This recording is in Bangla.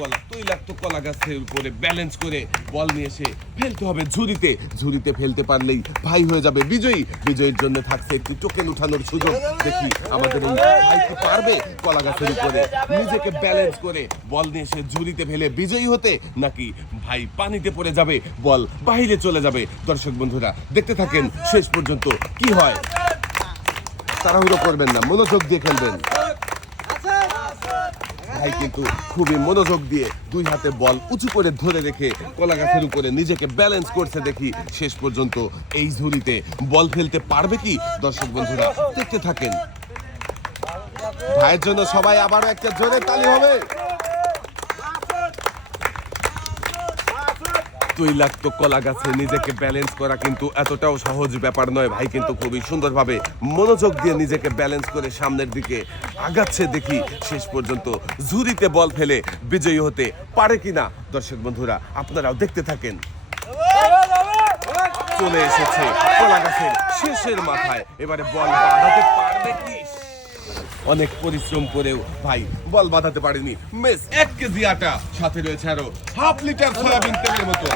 কলা, তৈলাক্ত কলা গাছের উপরে ব্যালেন্স করে বল নিয়ে এসে ফেলতে হবে ঝুড়িতে। ঝুড়িতে ফেলতে পারলেই ভাই হয়ে যাবে বিজয়ী। বিজয়ীর জন্য থাকছে একটি টোকেন উঠানোর সুযোগ। দেখি আমাদের এই ভাই কি পারবে কলা গাছের উপরে। নিজেকে ব্যালেন্স করে বল নিয়ে এসে ঝুড়িতে ফেলে বিজয়ী হতে, নাকি ভাই পানিতে পড়ে যাবে, বল বাইরে চলে যাবে। দর্শক বন্ধুরা, দেখতে থাকেন শেষ পর্যন্ত কি হয়। তাড়াহুড়ো করবেন না, মনোযোগ দিয়ে খেলবেন। ভাই কিন্তু খুবই মনোযোগ দিয়ে দুই হাতে বল উঁচু করে ধরে রেখে কলা গাছের উপরে নিজেকে ব্যালেন্স করছে দেখি। শেষ পর্যন্ত এই ঝুড়িতে বল ফেলতে পারবে কি? দর্শক বন্ধুরা, দেখতে থাকেন। ভাইয়ের জন্য সবাই আবারও একটা জোরে তালি হবে। তৈলাক্ত কলা গাছে নিজেকে ব্যালেন্স করা কিন্তু এতটাও সহজ ব্যাপার নয়। ভাই কিন্তু খুবই সুন্দরভাবে মনোযোগ দিয়ে নিজেকে ব্যালেন্স করে সামনের দিকে আগাচ্ছে দেখি। শেষ পর্যন্ত ঝুড়িতে বল ফেলে বিজয়ী হতে পারে কিনা? দর্শক বন্ধুরা, আপনারাও দেখতে থাকেন। চলে এসেছে কলা গাছের শেষের মাথায়। এবারে বল বাঁধাতে পারবে কি? অনেক পরিশ্রম করেও ভাই বল বাঁধাতে পারেনি। মেস এক কেজি আটা, সাথে রয়েছে আরও হাফ লিটার সয়াবিন তেলের মতো